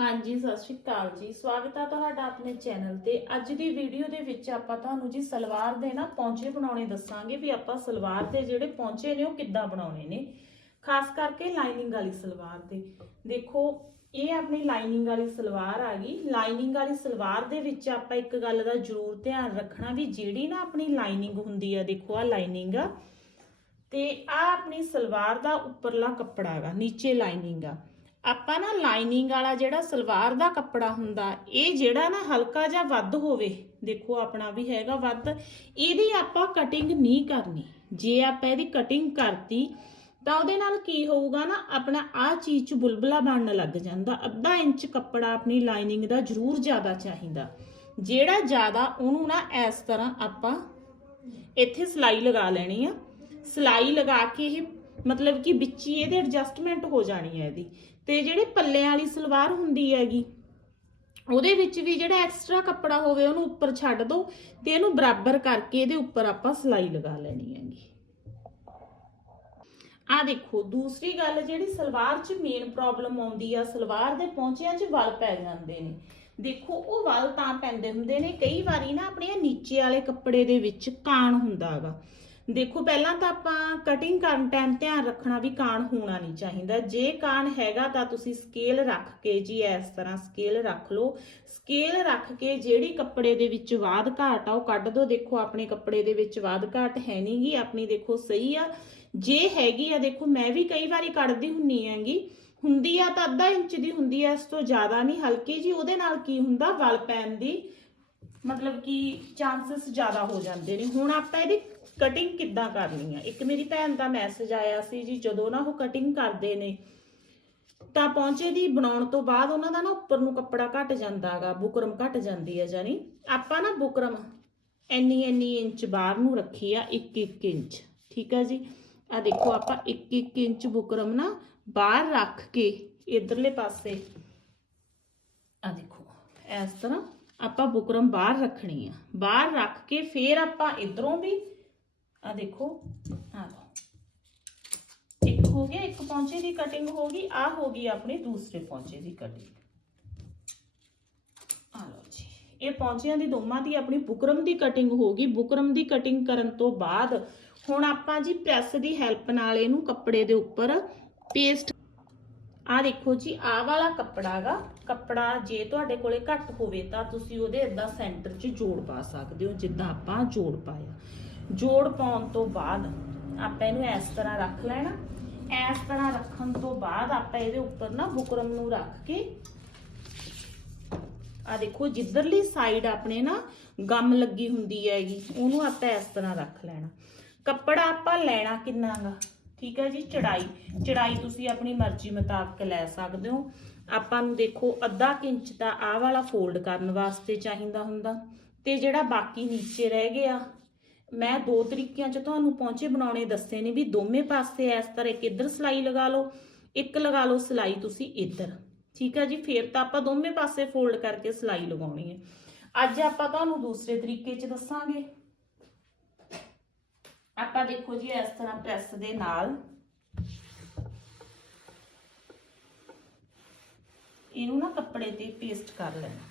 ਹਾਂਜੀ, ਸਤਿ ਸ਼੍ਰੀ ਅਕਾਲ ਜੀ। ਸਵਾਗਤ ਆ ਤੁਹਾਡਾ ਆਪਣੇ ਚੈਨਲ ਤੇ। ਅੱਜ ਦੀ ਵੀਡੀਓ ਦੇ ਵਿੱਚ ਆਪਾਂ ਤੁਹਾਨੂੰ ਜੀ ਸਲਵਾਰ ਦੇ ਨਾ ਪੌਂਚੇ ਬਣਾਉਣੇ ਦੱਸਾਂਗੇ ਵੀ ਆਪਾਂ ਸਲਵਾਰ ਦੇ ਜਿਹੜੇ ਪੌਂਚੇ ਨੇ ਉਹ ਕਿੱਦਾਂ ਬਣਾਉਣੇ ਨੇ। ਖਾਸ ਕਰਕੇ ਲਾਈਨਿੰਗ ਵਾਲੀ ਸਲਵਾਰ ਦੇ। ਦੇਖੋ, ਇਹ ਆਪਣੀ ਲਾਈਨਿੰਗ ਵਾਲੀ ਸਲਵਾਰ ਆ ਗਈ। ਲਾਈਨਿੰਗ ਵਾਲੀ ਸਲਵਾਰ ਦੇ ਵਿੱਚ ਆਪਾਂ ਇੱਕ ਗੱਲ ਦਾ ਜ਼ਰੂਰ ਧਿਆਨ ਰੱਖਣਾ ਵੀ ਜਿਹੜੀ ਨਾ ਆਪਣੀ ਲਾਈਨਿੰਗ ਹੁੰਦੀ ਆ, ਦੇਖੋ ਆ ਲਾਈਨਿੰਗ ਆ। ਤੇ ਆ ਆਪਣੀ ਸਲਵਾਰ ਦਾ ਉੱਪਰਲਾ ਕੱਪੜਾ ਹੈਗਾ ਨੀਚੇ ਲਾਈਨਿੰਗ ਆ। ਆਪਾਂ ਨਾ ਲਾਈਨਿੰਗ ਵਾਲਾ ਜਿਹੜਾ ਸਲਵਾਰ ਦਾ ਕੱਪੜਾ ਹੁੰਦਾ, ਇਹ ਜਿਹੜਾ ਨਾ ਹਲਕਾ ਜਿਹਾ ਵੱਧ ਹੋਵੇ, ਦੇਖੋ ਆਪਣਾ ਵੀ ਹੈਗਾ ਵੱਧ, ਇਹਦੀ ਆਪਾਂ ਕਟਿੰਗ ਨਹੀਂ ਕਰਨੀ। ਜੇ ਆਪਾਂ ਇਹਦੀ ਕਟਿੰਗ ਕਰਤੀ, ਤਾਂ ਉਹਦੇ ਨਾਲ ਕੀ ਹੋਊਗਾ ਨਾ, ਆਪਣਾ ਆ ਚੀਜ਼ ਚ ਬੁਲਬੁਲਾ ਬਣਨ ਲੱਗ ਜਾਂਦਾ। ਅੱਧਾ ਇੰਚ ਕੱਪੜਾ ਆਪਣੀ ਲਾਈਨਿੰਗ ਦਾ ਜ਼ਰੂਰ ਜ਼ਿਆਦਾ ਚਾਹੀਦਾ। ਜਿਹੜਾ ਜ਼ਿਆਦਾ, ਉਹਨੂੰ ਨਾ ਇਸ ਤਰ੍ਹਾਂ ਆਪਾਂ ਇੱਥੇ ਸਲਾਈ ਲਗਾ ਲੈਣੀ ਆ। ਸਲਾਈ ਲਗਾ ਕੇ ਇਹ ਮਤਲਬ ਕਿ ਵਿੱਚ ਹੀ ਇਹਦੇ ਐਡਜਸਟਮੈਂਟ ਹੋ ਜਾਣੀ ਹੈ ਇਹਦੀ। ਤੇ ਜਿਹੜੇ ਪੱਲਿਆਂ ਵਾਲੀ ਸਲਵਾਰ ਹੁੰਦੀ ਹੈਗੀ, ਉਹਦੇ ਵਿੱਚ ਵੀ ਜਿਹੜਾ ਐਕਸਟਰਾ ਕੱਪੜਾ ਹੋਵੇ ਉਹਨੂੰ ਉੱਪਰ ਛੱਡ ਦਿਓ ਤੇ ਇਹਨੂੰ ਬਰਾਬਰ ਕਰਕੇ ਇਹਦੇ ਉੱਪਰ ਆਪਾਂ ਸਲਾਈ ਲਗਾ ਲੈਣੀ ਹੈਗੀ। ਆ ਦੇਖੋ, ਦੂਸਰੀ ਗੱਲ ਜਿਹੜੀ ਸਲਵਾਰ 'ਚ ਮੇਨ ਪ੍ਰੋਬਲਮ ਆਉਂਦੀ ਆ, ਸਲਵਾਰ ਦੇ ਪੌਂਚਿਆਂ 'ਚ ਵਲ ਪੈ ਜਾਂਦੇ ਨੇ। ਦੇਖੋ, ਉਹ ਵਲ ਤਾਂ ਪੈਂਦੇ ਹੁੰਦੇ ਨੇ, ਕਈ ਵਾਰੀ ਨਾ ਆਪਣੇ ਨੀਚੇ ਵਾਲੇ ਕੱਪੜੇ ਦੇ ਵਿੱਚ ਕਾਣ ਹੁੰਦਾਗਾ ਦੇਖੋ, ਪਹਿਲਾਂ ਤਾਂ ਆਪਾਂ ਕਟਿੰਗ ਕਰਨ ਟਾਈਮ ਧਿਆਨ ਰੱਖਣਾ ਵੀ ਕਾਣ ਹੋਣਾ ਨਹੀਂ ਚਾਹੀਦਾ। ਜੇ ਕਾਣ ਹੈਗਾ ਤਾਂ ਤੁਸੀਂ ਸਕੇਲ ਰੱਖ ਕੇ ਜੀ ਇਸ ਤਰ੍ਹਾਂ ਸਕੇਲ ਰੱਖ ਲਓ। ਸਕੇਲ ਰੱਖ ਕੇ ਜਿਹੜੀ ਕੱਪੜੇ ਦੇ ਵਿੱਚ ਵਾਧ ਘਾਟ ਆ, ਉਹ ਕੱਢ ਦਿਓ ਦੇਖੋ, ਆਪਣੇ ਕੱਪੜੇ ਦੇ ਵਿੱਚ ਵਾਧ ਘਾਟ ਹੈ ਨਹੀਂਗੀ ਆਪਣੀ ਦੇਖੋ ਸਹੀ ਆ। ਜੇ ਹੈਗੀ ਆ, ਦੇਖੋ, ਮੈਂ ਵੀ ਕਈ ਵਾਰੀ ਕੱਢਦੀ ਹੁੰਨੀ ਆਂਗੀ ਹੁੰਦੀ ਆ ਤਾਂ ਅੱਧਾ ਇੰਚ ਦੀ ਹੁੰਦੀ ਆ, ਇਸ ਤੋਂ ਜ਼ਿਆਦਾ ਨਹੀਂ। ਹਲਕੀ ਜੀ, ਉਹਦੇ ਨਾਲ ਕੀ ਹੁੰਦਾ? ਵਲ ਪੈਣ ਦੀ ਮਤਲਬ ਕਿ ਚਾਂਸਸ ਜ਼ਿਆਦਾ ਹੋ ਜਾਂਦੇ ਨੇ। ਹੁਣ ਆਪਾਂ ਇਹਦੀ ਕਟਿੰਗ ਕਿੱਦਾਂ ਕਰਨੀ ਆ? ਇੱਕ ਮੇਰੀ ਭੈਣ ਦਾ ਮੈਸੇਜ ਆਇਆ ਸੀ ਜੀ, ਜਦੋਂ ਨਾ ਉਹ ਕਟਿੰਗ ਕਰਦੇ ਨੇ, ਤਾਂ ਪਹੁੰਚੇ ਦੀ ਬਣਾਉਣ ਤੋਂ ਬਾਅਦ ਉਹਨਾਂ ਦਾ ਨਾ ਉੱਪਰ ਨੂੰ ਕੱਪੜਾ ਘਟ ਜਾਂਦਾਗਾ ਬੁਕਰਮ ਘਟ ਜਾਂਦੀ ਹੈ ਜਾਨੀ ਆਪਾਂ ਨਾ ਬੁਕਰਮ ਇੰਨੀ ਇੰਨੀ ਇੰਚ ਬਾਹਰ ਨੂੰ ਰੱਖੀ ਆ 1 1 ਇੰਚ, ਠੀਕ ਆ ਜੀ? ਆ ਦੇਖੋ, ਆਪਾਂ 1 1 ਇੰਚ ਬੁਕਰਮ ਨਾ ਬਾਹਰ ਰੱਖ ਕੇ ਇਧਰਲੇ ਪਾਸੇ ਆ ਦੇਖੋ, ਇਸ ਤਰ੍ਹਾਂ ਆਪਾਂ ਬੁਕਰਮ ਬਾਹਰ ਰੱਖਣੀ ਆ। ਬਾਹਰ ਰੱਖ ਕੇ ਫੇਰ ਆਪਾਂ ਇਧਰੋਂ ਵੀ ਆ ਦੇਖੋ ਆ ਲਓ। ਇੱਕ ਹੋ ਗਿਆ, ਇੱਕ ਪੌਂਚੇ ਦੀ ਕਟਿੰਗ ਹੋ ਗਈ ਆ ਹੋ ਗਈ ਆਪਣੀ ਦੂਸਰੇ ਪੌਂਚੇ ਦੀ ਕਟਿੰਗ ਆ ਲਓ ਜੀ। ਇਹ ਪੌਂਚਿਆਂ ਦੀ ਦੋਵਾਂ ਦੀ ਆਪਣੀ ਬੁਕਰਮ ਦੀ ਕਟਿੰਗ ਹੋ ਗਈ। ਬੁਕਰਮ ਦੀ ਕਟਿੰਗ ਕਰਨ ਤੋਂ ਬਾਅਦ ਹੁਣ ਆਪਾਂ ਜੀ ਪ੍ਰੈਸ ਦੀ ਹੈਲਪ ਨਾਲ ਇਹਨੂੰ ਕੱਪੜੇ ਦੇ ਉੱਪਰ ਪੇਸਟ ਆ ਦੇਖੋ ਜੀ ਆਹ ਵਾਲਾ ਕੱਪੜਾ ਗਾ, ਕੱਪੜਾ ਜੇ ਤੁਹਾਡੇ ਕੋਲੇ ਘੱਟ ਹੋਵੇ ਤਾਂ ਤੁਸੀਂ ਉਹਦੇ ਇਦਾਂ ਸੈਂਟਰ 'ਚ ਜੋੜ ਪਾ ਸਕਦੇ ਹੋ, ਜਿੱਦਾਂ ਆਪਾਂ ਜੋੜ ਪਾਇਆ। ਜੋੜ ਪਾਉਣ ਤੋਂ ਬਾਅਦ ਆਪਾਂ ਇਹਨੂੰ ਇਸ ਤਰ੍ਹਾਂ ਰੱਖ ਲੈਣਾ। ਇਸ ਤਰ੍ਹਾਂ ਰੱਖਣ ਤੋਂ ਬਾਅਦ ਆਪਾਂ ਇਹਦੇ ਉੱਪਰ ਨਾ ਬੁਕਰਮ ਨੂੰ ਰੱਖ ਕੇ, ਆ ਦੇਖੋ ਜਿੱਧਰਲੀ ਸਾਈਡ ਆਪਣੇ ਨਾ ਗਮ ਲੱਗੀ ਹੁੰਦੀ ਹੈਗੀ, ਉਹਨੂੰ ਆਪਾਂ ਇਸ ਤਰ੍ਹਾਂ ਰੱਖ ਲੈਣਾ। ਕੱਪੜਾ ਆਪਾਂ ਲੈਣਾ ਕਿੰਨਾ ਗਾ? ਠੀਕ ਹੈ ਜੀ? ਚੜਾਈ। ਚੜਾਈ ਤੁਸੀਂ ਆਪਣੀ ਮਰਜ਼ੀ ਮੁਤਾਬਕ ਲੈ ਸਕਦੇ ਹੋ। ਆਪਾਂ ਨੂੰ ਦੇਖੋ, ਅੱਧਾ ਕੁ ਇੰਚ ਦਾ ਆਹ ਵਾਲਾ ਫੋਲਡ ਕਰਨ ਵਾਸਤੇ ਚਾਹੀਦਾ ਹੁੰਦਾ। ਤੇ ਜਿਹੜਾ ਬਾਕੀ ਨੀਚੇ ਰਹਿ ਗਿਆ, ਮੈਂ ਦੋ ਤਰੀਕਿਆਂ 'ਚ ਤੁਹਾਨੂੰ ਪਹੁੰਚੇ ਬਣਾਉਣੇ ਦੱਸੇ ਨੇ ਵੀ ਦੋਵੇਂ ਪਾਸੇ ਇਸ ਤਰ੍ਹਾਂ ਇੱਕ ਇੱਧਰ ਸਲਾਈ ਲਗਾ ਲਓ, ਇੱਕ ਲਗਾ ਲਓ ਸਲਾਈ ਤੁਸੀਂ ਇੱਧਰ। ਠੀਕ ਹੈ ਜੀ? ਫੇਰ ਤਾਂ ਆਪਾਂ ਦੋਵੇਂ ਪਾਸੇ ਫੋਲਡ ਕਰਕੇ ਸਲਾਈ ਲਗਾਉਣੀ ਹੈ। ਅੱਜ ਆਪਾਂ ਤੁਹਾਨੂੰ ਦੂਸਰੇ ਤਰੀਕੇ 'ਚ ਦੱਸਾਂਗੇ। ਆਪਾਂ ਦੇਖੋ ਜੀ ਇਸ ਤਰ੍ਹਾਂ ਪ੍ਰੈਸ ਦੇ ਨਾਲ ਇਹਨੂੰ ਨਾ ਕੱਪੜੇ ਤੇ ਪੇਸਟ ਕਰ ਲੈਣਾ।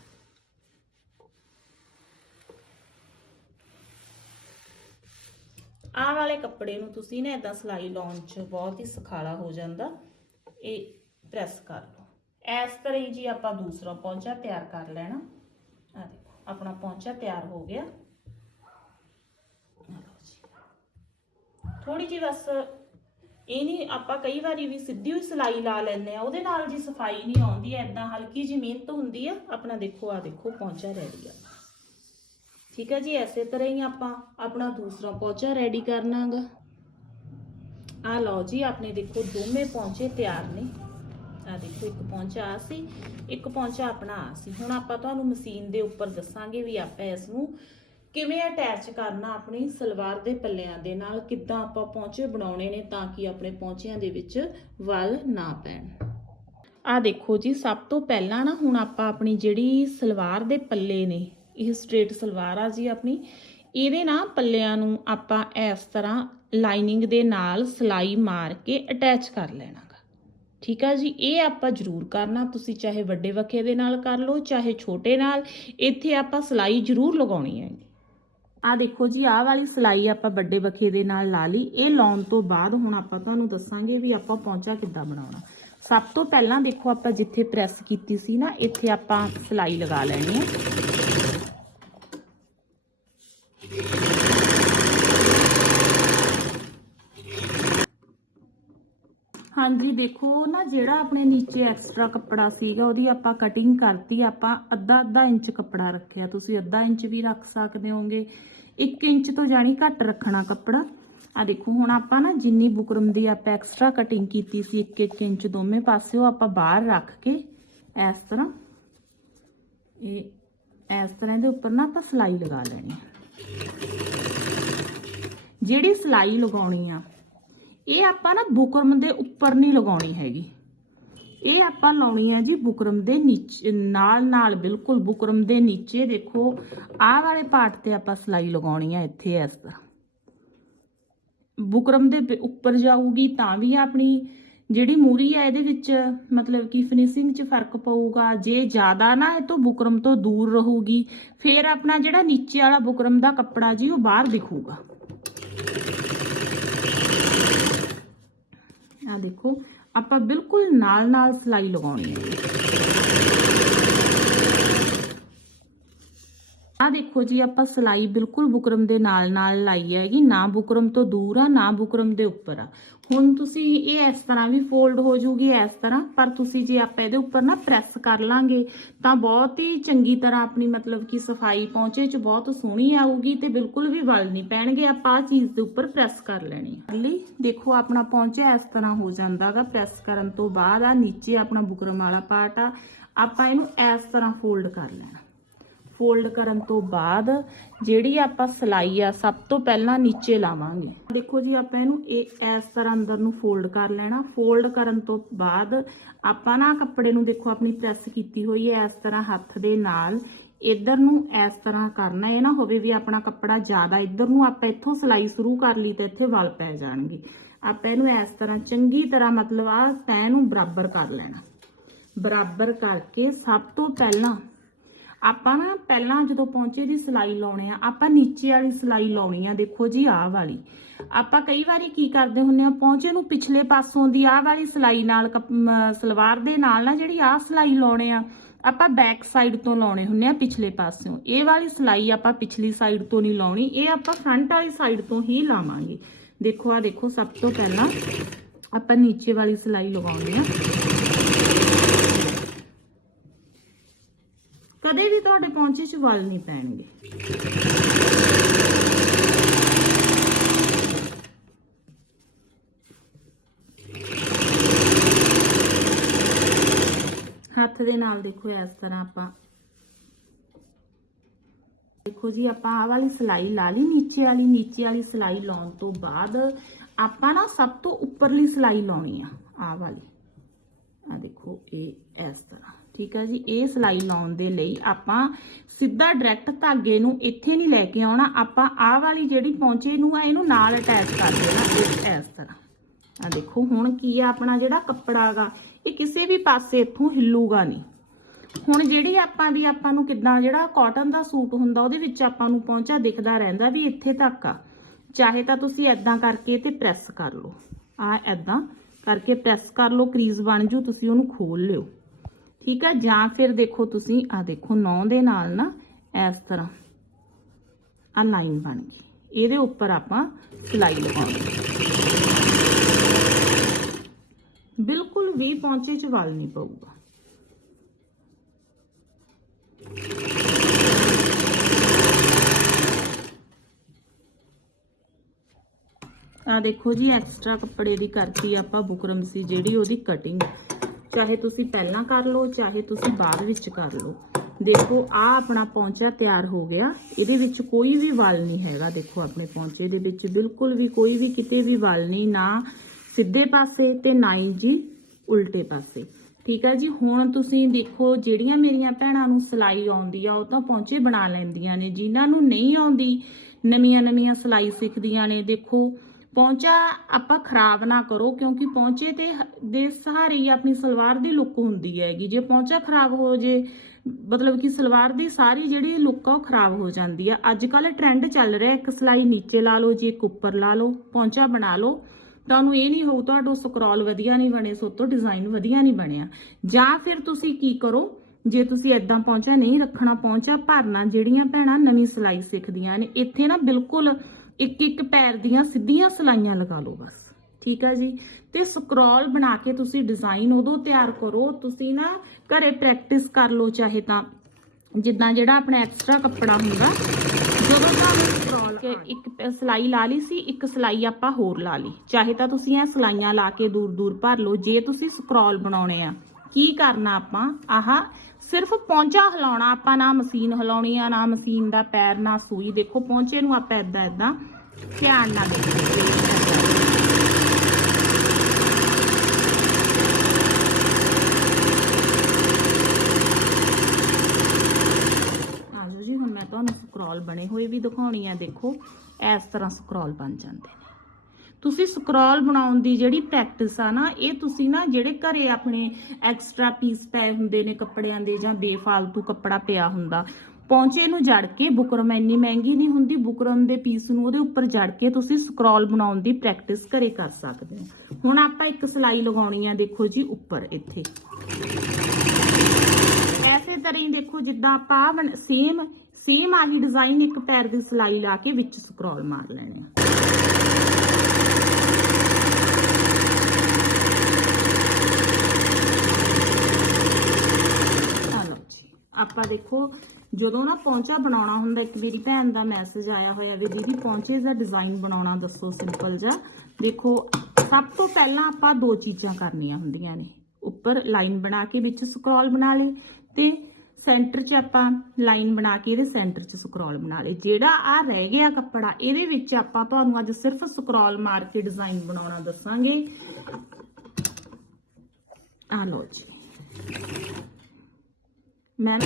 ਆਹ ਵਾਲੇ ਕੱਪੜੇ ਨੂੰ ਤੁਸੀਂ ਨਾ ਇਦਾਂ ਸਲਾਈ ਲਾਉਣ 'ਚ ਬਹੁਤ ਹੀ ਸੁਖਾਲਾ ਹੋ ਜਾਂਦਾ, ਇਹ ਪ੍ਰੈਸ ਕਰ ਲਓ। ਇਸ ਤਰ੍ਹਾਂ ਹੀ ਜੀ ਆਪਾਂ ਦੂਸਰਾ ਪੌਂਚਾ ਤਿਆਰ ਕਰ ਲੈਣਾ। ਆ ਦੇਖੋ, ਆਪਣਾ ਪੌਂਚਾ ਤਿਆਰ ਹੋ ਗਿਆ ਆਹ ਲਓ ਜੀ ਥੋੜੀ ਜਿਹੀ ਬਸ ਇਹ ਨਹੀਂ, ਆਪਾਂ ਕਈ ਵਾਰੀ ਵੀ ਸਿੱਧੀ ਹੋਈ ਸਲਾਈ ਲਾ ਲੈਂਦੇ ਆ ਉਹਦੇ ਨਾਲ ਜੀ ਸਫ਼ਾਈ ਨਹੀਂ ਆਉਂਦੀ ਐਦਾਂ ਹਲਕੀ ਜਿਹੀ ਮਿਹਨਤ ਹੁੰਦੀ ਆ, ਆਪਣਾ ਦੇਖੋ ਆ ਦੇਖੋ, ਪੌਂਚਾ ਰੈਡੀ ਆ। ਠੀਕ ਹੈ ਜੀ, ਐਸੇ ਤਰ੍ਹਾਂ ਹੀ ਆਪਾਂ ਆਪਣਾ ਦੂਸਰਾ ਪੌਂਚਾ ਰੈਡੀ ਕਰਨਾਗਾ। ਆ ਲਓ ਜੀ, ਆਪਣੇ ਦੇਖੋ, ਦੋਵੇਂ ਪੌਂਚੇ ਤਿਆਰ ਨੇ। ਆ ਦੇਖੋ, ਇੱਕ ਪੌਂਚਾ ਆ ਸੀ, ਇੱਕ ਪੌਂਚਾ ਆਪਣਾ ਆ ਸੀ। ਹੁਣ ਆਪਾਂ ਤੁਹਾਨੂੰ ਮਸ਼ੀਨ ਦੇ ਉੱਪਰ ਦੱਸਾਂਗੇ ਵੀ ਆਪਾਂ ਇਸ ਨੂੰ ਕਿਵੇਂ ਅਟੈਚ ਕਰਨਾ ਆਪਣੀ ਸਲਵਾਰ ਦੇ ਪੱਲਿਆਂ ਦੇ ਨਾਲ, ਕਿੱਦਾਂ ਆਪਾਂ ਪੌਂਚੇ ਬਣਾਉਣੇ ਨੇ ਤਾਂ ਕਿ ਆਪਣੇ ਪੌਂਚਿਆਂ ਦੇ ਵਿੱਚ ਵਲ ਨਾ ਪੈਣ। ਆ ਦੇਖੋ ਜੀ, ਸਭ ਤੋਂ ਪਹਿਲਾਂ ਨਾ ਹੁਣ ਆਪਾਂ ਆਪਣੀ ਜਿਹੜੀ ਸਲਵਾਰ ਦੇ ਪੱਲੇ ਨੇ, ਇਹ ਸਟ੍ਰੇਟ ਸਲਵਾਰ ਆ ਜੀ ਆਪਣੀ, ਇਹਦੇ ਨਾ ਪੱਲਿਆਂ ਨੂੰ ਆਪਾਂ ਇਸ ਤਰ੍ਹਾਂ ਲਾਈਨਿੰਗ ਦੇ ਨਾਲ ਸਲਾਈ ਮਾਰ ਕੇ ਅਟੈਚ ਕਰ ਲੈਣਾਗਾ। ਠੀਕ ਆ ਜੀ, ਇਹ ਆਪਾਂ ਜ਼ਰੂਰ ਕਰਨਾ, ਤੁਸੀਂ ਚਾਹੇ ਵੱਡੇ ਵਕੇ ਦੇ ਨਾਲ ਕਰ ਲਓ, ਚਾਹੇ ਛੋਟੇ ਨਾਲ, ਇੱਥੇ ਆਪਾਂ ਸਲਾਈ ਜ਼ਰੂਰ ਲਗਾਉਣੀ ਹੈ ਆ ਦੇਖੋ ਜੀ, ਆਹ ਵਾਲੀ ਸਲਾਈ ਆਪਾਂ ਵੱਡੇ ਵਕੇ ਦੇ ਨਾਲ ਲਾ ਲਈ। ਇਹ ਲਾਉਣ ਤੋਂ ਬਾਅਦ ਹੁਣ ਆਪਾਂ ਤੁਹਾਨੂੰ ਦੱਸਾਂਗੇ ਵੀ ਆਪਾਂ ਪੌਂਚਾ ਕਿੱਦਾਂ ਬਣਾਉਣਾ। ਸਭ ਤੋਂ ਪਹਿਲਾਂ ਦੇਖੋ ਆਪਾਂ ਜਿੱਥੇ ਪ੍ਰੈਸ ਕੀਤੀ ਸੀ ਨਾ, ਇੱਥੇ ਆਪਾਂ ਸਲਾਈ ਲਗਾ ਲੈਣੀ ਹੈ। ਹਾਂਜੀ, ਦੇਖੋ ਨਾ, ਜਿਹੜਾ ਆਪਣੇ ਨੀਚੇ ਐਕਸਟਰਾ ਕੱਪੜਾ ਸੀਗਾ, ਉਹਦੀ ਆਪਾਂ ਕਟਿੰਗ ਕਰਤੀ, ਆਪਾਂ ਅੱਧਾ ਅੱਧਾ ਇੰਚ ਕੱਪੜਾ ਰੱਖਿਆ। ਤੁਸੀਂ ਅੱਧਾ ਇੰਚ ਵੀ ਰੱਖ ਸਕਦੇ ਹੋਗੇ 1 ਇੰਚ ਤੋਂ ਜਾਣੀ ਘੱਟ ਰੱਖਣਾ ਕੱਪੜਾ। ਆ ਦੇਖੋ, ਹੁਣ ਆਪਾਂ ਨਾ ਜਿੰਨੀ ਬੁਕਰਮ ਦੀ ਆਪਾਂ ਐਕਸਟਰਾ ਕਟਿੰਗ ਕੀਤੀ ਸੀ 1-1 ਇੰਚ ਦੋਵੇਂ ਪਾਸੇ ਉਹ ਆਪਾਂ ਬਾਹਰ ਰੱਖ ਕੇ ਇਸ ਤਰ੍ਹਾਂ, ਇਹ ਇਸ ਤਰ੍ਹਾਂ ਦੇ ਉੱਪਰ ਨਾ ਆਪਾਂ ਸਲਾਈ ਲਗਾ ਲੈਣੀ ਹੈ ਜਿਹੜੀ ਸਲਾਈ ਲਗਾਉਣੀ ਆ, ਇਹ ਆਪਾਂ ਨਾ ਬੁਕਰਮ ਦੇ ਉੱਪਰ ਨਹੀਂ ਲਗਾਉਣੀ ਹੈਗੀ। ਇਹ ਆਪਾਂ ਲਾਉਣੀ ਹੈ ਜੀ ਬੁਕਰਮ ਦੇ ਨੀਚੇ, ਨਾਲ ਨਾਲ ਬਿਲਕੁਲ ਬੁਕਰਮ ਦੇ ਨੀਚੇ ਦੇਖੋ, ਆਹ ਵਾਲੇ ਪਾਰਟ ਤੇ ਆਪਾਂ ਸਲਾਈ ਲਗਾਉਣੀ ਹੈ ਇੱਥੇ ਇਸ ਤਰ੍ਹਾਂ। ਬੁਕਰਮ ਦੇ ਉੱਪਰ ਜਾਊਗੀ ਤਾਂ ਵੀ ਆਪਣੀ ਜਿਹੜੀ ਮੂਰੀ ਹੈ ਇਹਦੇ ਵਿੱਚ ਮਤਲਬ ਕਿ ਫਿਨਿਸ਼ਿੰਗ 'ਚ ਫ਼ਰਕ ਪਊਗਾ, ਜੇ ਜ਼ਿਆਦਾ ਨਾ ਇਹ ਤੋਂ ਬੁਕਰਮ ਤੋਂ ਦੂਰ ਰਹੂਗੀ, ਫਿਰ ਆਪਣਾ ਜਿਹੜਾ ਨੀਚੇ ਵਾਲਾ ਬੁਕਰਮ ਦਾ ਕੱਪੜਾ ਜੀ ਉਹ ਬਾਹਰ ਦਿਖੂਗਾ। ਆ ਦੇਖੋ ਆਪਾਂ ਬਿਲਕੁਲ ਨਾਲ ਨਾਲ ਸਲਾਈ ਲਗਾਉਣੀ ਹੈ। ਆ ਦੇਖੋ ਜੀ, ਆਪਾਂ ਸਲਾਈ ਬਿਲਕੁਲ ਬੁਕਰਮ ਦੇ ਨਾਲ ਨਾਲ ਲਾਈ ਹੈਗੀ ਨਾ ਬੁਕਰਮ ਤੋਂ ਦੂਰ ਆ, ਨਾ ਬੁਕਰਮ ਦੇ ਉੱਪਰ ਆ। ਹੁਣ ਤੁਸੀਂ ਇਹ ਇਸ ਤਰ੍ਹਾਂ ਵੀ ਫੋਲਡ ਹੋ ਜੂਗੀ ਇਸ ਤਰ੍ਹਾਂ, ਪਰ ਤੁਸੀਂ ਜੇ ਆਪਾਂ ਇਹਦੇ ਉੱਪਰ ਨਾ ਪ੍ਰੈਸ ਕਰ ਲਾਂਗੇ, ਤਾਂ ਬਹੁਤ ਹੀ ਚੰਗੀ ਤਰ੍ਹਾਂ ਆਪਣੀ ਮਤਲਬ ਕਿ ਸਫ਼ਾਈ ਪਹੁੰਚੇ ਚ ਬਹੁਤ ਸੋਹਣੀ ਆਊਗੀ ਤੇ ਬਿਲਕੁਲ ਵੀ ਵਲ ਨਹੀਂ ਪੈਣਗੇ। ਆਪਾਂ ਆ ਚੀਜ਼ ਦੇ ਉੱਪਰ ਪ੍ਰੈਸ ਕਰ ਲੈਣੀ ਹੈ ਲਈ ਦੇਖੋ ਆਪਣਾ ਪਹੁੰਚਿਆ ਇਸ ਤਰ੍ਹਾਂ ਹੋ ਜਾਂਦਾਗਾ ਪ੍ਰੈਸ ਕਰਨ ਤੋਂ ਬਾਅਦ ਆ, ਨੀਚੇ ਆਪਣਾ ਬੁਕਰਮ ਵਾਲਾ ਪਾਰਟ ਆ। ਆਪਾਂ ਇਹਨੂੰ ਇਸ ਤਰ੍ਹਾਂ ਫੋਲਡ ਕਰ ਲੈਣਾ। ਫੋਲਡ ਕਰਨ ਤੋਂ ਬਾਅਦ ਜਿਹੜੀ ਆਪਾਂ ਸਲਾਈ ਆ, ਸਭ ਤੋਂ ਪਹਿਲਾਂ ਨੀਚੇ ਲਾਵਾਂਗੇ। ਦੇਖੋ ਜੀ, ਆਪਾਂ ਇਹਨੂੰ ਇਹ ਇਸ ਤਰ੍ਹਾਂ ਅੰਦਰ ਨੂੰ ਫੋਲਡ ਕਰ ਲੈਣਾ। ਫੋਲਡ ਕਰਨ ਤੋਂ ਬਾਅਦ ਆਪਾਂ ਨਾ ਕੱਪੜੇ ਨੂੰ ਦੇਖੋ, ਆਪਣੀ ਪ੍ਰੈਸ ਕੀਤੀ ਹੋਈ ਹੈ ਇਸ ਤਰ੍ਹਾਂ ਹੱਥ ਦੇ ਨਾਲ। ਇੱਧਰ ਨੂੰ ਇਸ ਤਰ੍ਹਾਂ ਕਰਨਾ, ਇਹ ਨਾ ਹੋਵੇ ਵੀ ਆਪਣਾ ਕੱਪੜਾ ਜ਼ਿਆਦਾ ਇੱਧਰ ਨੂੰ ਆਪਾਂ ਇੱਥੋਂ ਸਲਾਈ ਸ਼ੁਰੂ ਕਰ ਲਈ ਤਾਂ ਇੱਥੇ ਵਲ ਪੈ ਜਾਣਗੇ। ਆਪਾਂ ਇਹਨੂੰ ਇਸ ਤਰ੍ਹਾਂ ਚੰਗੀ ਤਰ੍ਹਾਂ ਮਤਲਬ ਆ ਤੈਅ ਨੂੰ ਬਰਾਬਰ ਕਰ ਲੈਣਾ। ਬਰਾਬਰ ਕਰਕੇ ਸਭ ਤੋਂ ਪਹਿਲਾਂ ਆਪਾਂ ਨਾ ਪਹਿਲਾਂ ਜਦੋਂ ਪਹੁੰਚੇ ਦੀ ਸਲਾਈ ਲਾਉਣੇ ਆ, ਆਪਾਂ ਨੀਚੇ ਵਾਲੀ ਸਲਾਈ ਲਾਉਣੀ ਆ, ਦੇਖੋ ਜੀ ਆਹ ਵਾਲੀ। ਆਪਾਂ ਕਈ ਵਾਰੀ ਕੀ ਕਰਦੇ ਹੁੰਨੇ ਆ ਪਹੁੰਚੇ ਨੂੰ ਪਿਛਲੇ ਪਾਸੋਂ ਦੀ ਆਹ ਵਾਲੀ ਸਲਾਈ ਨਾਲ ਕੱਪ- ਸਲਵਾਰ ਦੇ ਨਾਲ ਨਾ ਜਿਹੜੀ ਆਹ ਸਲਾਈ ਲਾਉਣੇ ਆ, ਆਪਾਂ ਬੈਕ ਸਾਈਡ ਤੋਂ ਲਾਉਣੇ ਹੁੰਨੇ ਆ ਪਿਛਲੇ ਪਾਸਿਓਂ। ਇਹ ਵਾਲੀ ਸਲਾਈ ਆਪਾਂ ਪਿਛਲੀ ਸਾਈਡ ਤੋਂ ਨਹੀਂ ਲਾਉਣੀ, ਇਹ ਆਪਾਂ ਫਰੰਟ ਵਾਲੀ ਸਾਈਡ ਤੋਂ ਹੀ ਲਾਵਾਂਗੇ। ਦੇਖੋ ਆ ਦੇਖੋ, ਸਭ ਤੋਂ ਪਹਿਲਾਂ ਆਪਾਂ ਨੀਚੇ ਵਾਲੀ ਸਲਾਈ ਲਗਾਉਣੀ ਆ ਕਦੇ ਵੀ ਤੁਹਾਡੇ ਪੌਂਚੇ 'ਚ ਵਲ ਨਹੀਂ ਪੈਣਗੇ। ਹੱਥ ਦੇ ਨਾਲ ਦੇਖੋ ਇਸ ਤਰ੍ਹਾਂ ਆਪਾਂ। ਦੇਖੋ ਜੀ, ਆਪਾਂ ਆਹ ਵਾਲੀ ਸਲਾਈ ਲਾ ਲਈ, ਨੀਚੇ ਵਾਲੀ ਨੀਚੇ ਵਾਲੀ ਸਲਾਈ ਲਾਉਣ ਤੋਂ ਬਾਅਦ ਆਪਾਂ ਨਾ ਸਭ ਤੋਂ ਉੱਪਰਲੀ ਸਲਾਈ ਲਾਉਣੀ ਆ, ਆਹ ਵਾਲੀ। ਆ ਦੇਖੋ, ਇਹ ਇਸ ਤਰ੍ਹਾਂ। ਠੀਕ ਹੈ ਜੀ, ਇਹ ਸਲਾਈ ਲਾਉਣ ਦੇ ਲਈ ਆਪਾਂ ਸਿੱਧਾ ਡਾਇਰੈਕਟ ਧਾਗੇ ਨੂੰ ਇੱਥੇ ਨਹੀਂ ਲੈ ਕੇ ਆਉਣਾ, ਆਪਾਂ ਆਹ ਵਾਲੀ ਜਿਹੜੀ ਪੌਂਚੇ ਨੂੰ ਆ, ਇਹਨੂੰ ਨਾਲ ਅਟੈਚ ਕਰ ਦੇਣਾ ਇਸ ਤਰ੍ਹਾਂ। ਆ ਦੇਖੋ, ਹੁਣ ਕੀ ਆ, ਆਪਣਾ ਜਿਹੜਾ ਕੱਪੜਾ ਗਾ, ਇਹ ਕਿਸੇ ਵੀ ਪਾਸੇ ਇੱਥੋਂ ਹਿੱਲੂਗਾ ਨਹੀਂ। ਹੁਣ ਜਿਹੜੀ ਆਪਾਂ ਵੀ ਆਪਾਂ ਨੂੰ ਕਿੱਦਾਂ ਜਿਹੜਾ ਕਾਟਨ ਦਾ ਸੂਟ ਹੁੰਦਾ, ਉਹਦੇ ਵਿੱਚ ਆਪਾਂ ਨੂੰ ਪਹੁੰਚਾ ਦਿਖਦਾ ਰਹਿੰਦਾ ਵੀ ਇੱਥੇ ਤੱਕ ਆ। ਚਾਹੇ ਤਾਂ ਤੁਸੀਂ ਐਦਾਂ ਕਰਕੇ ਤੇ ਪ੍ਰੈਸ ਕਰ ਲਓ। ਆ ਐਦਾਂ ਕਰਕੇ ਪ੍ਰੈਸ ਕਰ ਲਓ ਕਰੀਜ਼ ਬਣ ਜੂ, ਤੁਸੀਂ ਉਹਨੂੰ ਖੋਲ ਲਿਓ। ਠੀਕ ਆ? ਜਾਂ ਫਿਰ ਦੇਖੋ ਤੁਸੀਂ ਆ ਦੇਖੋ, ਨੌ ਦੇ ਨਾਲ ਨਾ ਇਸ ਤਰ੍ਹਾਂ ਆ ਲਾਈਨ ਬਣ ਗਈ। ਇਹਦੇ ਉੱਪਰ ਆਪਾਂ ਸਿਲਾਈ ਲਗਾਉਣੀ ਬਿਲਕੁਲ ਵੀ ਪੌਂਚੇ ਚ ਵਲ ਨਹੀਂ ਪਊਗਾ। ਆ ਦੇਖੋ ਜੀ ਐਕਸਟਰਾ ਕੱਪੜੇ ਦੀ ਕਰਤੀ ਆਪਾਂ ਬੁਕਰਮ ਸੀ ਜਿਹੜੀ ਉਹਦੀ ਕਟਿੰਗ ਚਾਹੇ ਤੁਸੀਂ ਪਹਿਲਾਂ ਕਰ ਲਓ, ਚਾਹੇ ਤੁਸੀਂ ਬਾਅਦ ਵਿੱਚ ਕਰ ਲਓ। ਦੇਖੋ ਆ ਆਪਣਾ ਪੌਂਚਾ ਤਿਆਰ ਹੋ ਗਿਆ। ਇਹਦੇ ਵਿੱਚ ਕੋਈ ਵੀ ਵਲ ਨਹੀਂ ਹੈਗਾ, ਦੇਖੋ ਆਪਣੇ ਪੌਂਚੇ ਦੇ ਵਿੱਚ। ਬਿਲਕੁਲ ਵੀ ਕੋਈ ਵੀ ਕਿਤੇ ਵੀ ਵਲ ਨਹੀਂ, ਨਾ ਸਿੱਧੇ ਪਾਸੇ ਤੇ ਨਾ ਹੀ ਜੀ ਉਲਟੇ ਪਾਸੇ। ਠੀਕ ਹੈ ਜੀ? ਹੁਣ ਤੁਸੀਂ ਦੇਖੋ, ਜਿਹੜੀਆਂ ਮੇਰੀਆਂ ਭੈਣਾਂ ਨੂੰ ਸਿਲਾਈ ਆਉਂਦੀ ਆ, ਉਹ ਤਾਂ ਪੌਂਚੇ ਬਣਾ ਲੈਂਦੀਆਂ ਨੇ। ਜਿਨ੍ਹਾਂ ਨੂੰ ਨਹੀਂ ਆਉਂਦੀ ਨਵੀਆਂ ਨਵੀਆਂ ਸਿਲਾਈ ਸਿੱਖਦੀਆਂ ਨੇ, ਦੇਖੋ। ਪਹੁੰਚਾ ਆਪਾਂ ਖਰਾਬ ਨਾ ਕਰੋ, ਕਿਉਂਕਿ ਪਹੁੰਚੇ ਤੇ ਦੇ ਸਹਾਰੇ ਹੀ ਆਪਣੀ ਸਲਵਾਰ ਦੀ ਲੁੱਕ ਹੁੰਦੀ ਹੈਗੀ। ਜੇ ਪਹੁੰਚਾ ਖਰਾਬ ਹੋ ਜੇ, ਮਤਲਬ ਕਿ ਸਲਵਾਰ ਦੀ ਸਾਰੀ ਜਿਹੜੀ ਲੁੱਕ ਆ ਉਹ ਖਰਾਬ ਹੋ ਜਾਂਦੀ ਆ। ਅੱਜ ਕੱਲ ਟ੍ਰੈਂਡ ਚੱਲ ਰਿਹਾ, ਇੱਕ ਸਲਾਈ ਨੀਚੇ ਲਾ ਲਓ, ਜੀ ਇੱਕ ਉੱਪਰ ਲਾ ਲਓ, ਪਹੁੰਚਾ ਬਣਾ ਲਓ। ਤੁਹਾਨੂੰ ਇਹ ਨਹੀਂ ਹੋਊ, ਤੁਹਾਡਾ ਸਕਰੋਲ ਵਧੀਆ ਨਹੀਂ ਬਣੇ, ਸੋ ਤੋਂ ਡਿਜ਼ਾਈਨ ਵਧੀਆ ਨਹੀਂ ਬਣਿਆ। ਜਾਂ ਫਿਰ ਤੁਸੀਂ ਕੀ ਕਰੋ, ਜੇ ਤੁਸੀਂ ਇਦਾਂ ਪਹੁੰਚਾ ਨਹੀਂ ਰੱਖਣਾ, ਪਹੁੰਚਾ ਭਰਨਾ, ਜਿਹੜੀਆਂ ਭੈਣਾਂ ਨਵੀਂ ਸਿਲਾਈ ਸਿੱਖਦੀਆਂ ਨੇ, ਇੱਥੇ ਨਾ ਬਿਲਕੁਲ ਇੱਕ ਇੱਕ ਪੈਰ ਦੀਆਂ ਸਿੱਧੀਆਂ ਸਲਾਈਆਂ ਲਗਾ ਲਓ ਬਸ। ਠੀਕ ਆ ਜੀ? ਤੇ ਸਕਰੋਲ ਬਣਾ ਕੇ ਤੁਸੀਂ ਡਿਜ਼ਾਈਨ ਉਦੋਂ ਤਿਆਰ ਕਰੋ ਤੁਸੀਂ ਨਾ ਘਰੇ ਪ੍ਰੈਕਟਿਸ ਕਰ ਲਓ ਚਾਹੇ ਤਾਂ। ਜਿੱਦਾਂ ਜਿਹੜਾ ਆਪਣਾ ਐਕਸਟਰਾ ਕੱਪੜਾ ਹੁੰਦਾ ਜਦੋਂ ਤੁਹਾਨੂੰ ਸਕਰੋਲ ਕੇ ਇੱਕ ਸਲਾਈ ਲਾ ਲਈ ਸੀ ਇੱਕ ਸਲਾਈ ਆਪਾਂ ਹੋਰ ਲਾ ਲਈ। ਚਾਹੇ ਤਾਂ ਤੁਸੀਂ ਇਹ ਸਲਾਈਆਂ ਲਾ ਕੇ ਦੂਰ ਦੂਰ ਭਰ ਲਓ ਜੇ ਤੁਸੀਂ ਸਕਰੋਲ ਬਣਾਉਣੇ ਆ। ਕੀ ਕਰਨਾ ਆਪਾਂ? ਆਹ, ਸਿਰਫ ਪੌਂਚਾ ਹਿਲਾਉਣਾ ਆਪਾਂ, ਨਾ ਮਸ਼ੀਨ ਹਿਲਾਉਣੀ ਆ, ਨਾ ਮਸ਼ੀਨ ਦਾ ਪੈਰ, ਨਾ ਸੂਈ। ਦੇਖੋ, ਪੌਂਚੇ ਨੂੰ ਆਪਾਂ ਇਦਾਂ ਇਦਾਂ ਧਿਆਨ ਨਾਲ ਦੇਖੋ ਜੀ, ਹੁਣ ਮੈਂ ਤੁਹਾਨੂੰ ਸਕਰੋਲ ਬਣੇ ਹੋਏ ਵੀ ਦਿਖਾਉਣੀ ਆ। ਦੇਖੋ, ਇਸ ਤਰ੍ਹਾਂ ਸਕਰੋਲ ਬਣ ਜਾਂਦੇ ਨੇ। ਤੁਸੀਂ ਸਕਰੋਲ ਬਣਾਉਣ ਦੀ ਜਿਹੜੀ ਪ੍ਰੈਕਟਿਸ ਆ ਨਾ, ਇਹ ਤੁਸੀਂ ਨਾ ਜਿਹੜੇ ਘਰੇ ਆਪਣੇ ਐਕਸਟਰਾ ਪੀਸ ਪਏ ਹੁੰਦੇ ਨੇ ਕੱਪੜਿਆਂ ਦੇ ਜਾਂ ਬੇਫਾਲਤੂ ਕੱਪੜਾ ਪਿਆ ਹੁੰਦਾ, ਪੌਂਚੇ ਨੂੰ ਜੜ ਕੇ, ਬੁਕਰਮ ਇੰਨੀ ਮਹਿੰਗੀ ਨਹੀਂ ਹੁੰਦੀ, ਬੁਕਰਮ ਦੇ ਪੀਸ ਨੂੰ ਉਹਦੇ ਉੱਪਰ ਜੜ ਕੇ ਤੁਸੀਂ ਸਕਰੋਲ ਬਣਾਉਣ ਦੀ ਪ੍ਰੈਕਟਿਸ ਘਰੇ ਕਰ ਸਕਦੇ ਹੋ। ਹੁਣ ਆਪਾਂ ਇੱਕ ਸਲਾਈ ਲਗਾਉਣੀ ਆ, ਦੇਖੋ ਜੀ ਉੱਪਰ, ਇੱਥੇ। ਐਸੇ ਤਰ੍ਹਾਂ ਹੀ ਦੇਖੋ, ਜਿੱਦਾਂ ਆਪਾਂ ਸੇਮ ਸੇਮ ਆਹੀ ਡਿਜ਼ਾਈਨ ਇੱਕ ਪੈਰ ਦੀ ਸਲਾਈ ਲਾ ਕੇ ਵਿੱਚ ਸਕਰੋਲ ਮਾਰ ਲੈਣੇ ਆ ਆ ਲਓ ਜੀ ਆਪਾਂ ਦੇਖੋ, ਜਦੋਂ ਨਾ ਪੌਂਚਾ ਬਣਾਉਣਾ ਹੁੰਦਾ, ਇੱਕ ਮੇਰੀ ਭੈਣ ਦਾ ਮੈਸੇਜ ਆਇਆ ਹੋਇਆ ਵੀ ਦੀਦੀ ਪੌਂਚੇ ਦਾ ਡਿਜ਼ਾਈਨ ਬਣਾਉਣਾ ਦੱਸੋ ਸਿੰਪਲ ਜਿਹਾ। ਦੇਖੋ, ਸਭ ਤੋਂ ਪਹਿਲਾਂ ਆਪਾਂ ਦੋ ਚੀਜ਼ਾਂ ਕਰਨੀਆਂ ਹੁੰਦੀਆਂ ਨੇ। ਉੱਪਰ ਲਾਈਨ ਬਣਾ ਕੇ ਵਿੱਚ ਸਕਰੋਲ ਬਣਾ ਲਈ ਤੇ ਸੈਂਟਰ 'ਚ ਆਪਾਂ ਲਾਈਨ ਬਣਾ ਕੇ ਇਹਦੇ ਸੈਂਟਰ 'ਚ ਸਕਰੋਲ ਬਣਾ ਲਈ ਜਿਹੜਾ ਆ ਰਹਿ ਗਿਆ ਕੱਪੜਾ, ਇਹਦੇ ਵਿੱਚ ਆਪਾਂ ਤੁਹਾਨੂੰ ਅੱਜ ਸਿਰਫ ਸਕਰੋਲ ਮਾਰ ਕੇ ਡਿਜ਼ਾਈਨ ਬਣਾਉਣਾ ਦੱਸਾਂਗੇ। ਆ ਲਓ ਜੀ। ਮੈਂ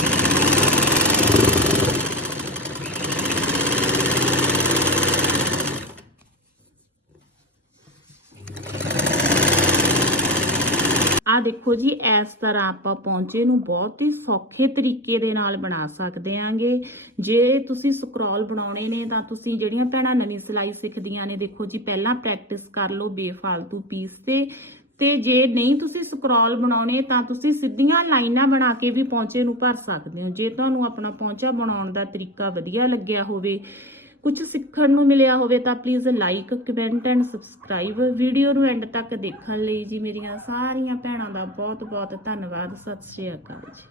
ਆ ਦੇਖੋ ਜੀ, ਇਸ ਤਰ੍ਹਾਂ ਆਪਾਂ ਪੌਂਚੇ ਨੂੰ ਬਹੁਤ ਹੀ ਸੌਖੇ ਤਰੀਕੇ ਦੇ ਨਾਲ ਬਣਾ ਸਕਦੇ ਆਂਗੇ। ਜੇ ਤੁਸੀਂ ਸਕਰੋਲ ਬਣਾਉਣੇ ਨੇ, ਤਾਂ ਤੁਸੀਂ ਜਿਹੜੀਆਂ ਭੈਣਾਂ ਨਵੀਂ ਸਿਲਾਈ ਸਿੱਖਦੀਆਂ ਨੇ, ਦੇਖੋ ਜੀ, ਪਹਿਲਾਂ ਪ੍ਰੈਕਟਿਸ ਕਰ ਲਓ ਬੇਫਾਲਤੂ ਪੀਸ ਤੇ। ਤੇ ਜੇ ਨਹੀਂ ਤੁਸੀਂ ਸਕਰੋਲ ਬਣਾਉਣੇ, ਤਾਂ ਤੁਸੀਂ ਸਿੱਧੀਆਂ ਲਾਈਨਾਂ ਬਣਾ ਕੇ ਵੀ ਪੌਂਚੇ ਨੂੰ ਭਰ ਸਕਦੇ ਹੋ। ਜੇ ਤੁਹਾਨੂੰ ਆਪਣਾ ਪੌਂਚਾ ਬਣਾਉਣ ਦਾ ਤਰੀਕਾ ਵਧੀਆ ਲੱਗਿਆ ਹੋਵੇ ਕੁਝ ਸਿੱਖਣ ਨੂੰ ਮਿਲਿਆ ਹੋਵੇ, ਤਾਂ please like comment and subscribe video ਨੂੰ ਐਂਡ ਤੱਕ ਦੇਖਣ ਲਈ ਜੀ ਮੇਰੀਆਂ ਸਾਰੀਆਂ ਭੈਣਾਂ ਦਾ ਬਹੁਤ ਬਹੁਤ ਧੰਨਵਾਦ। ਸਤਿ ਸ਼੍ਰੀ ਅਕਾਲ ਜੀ।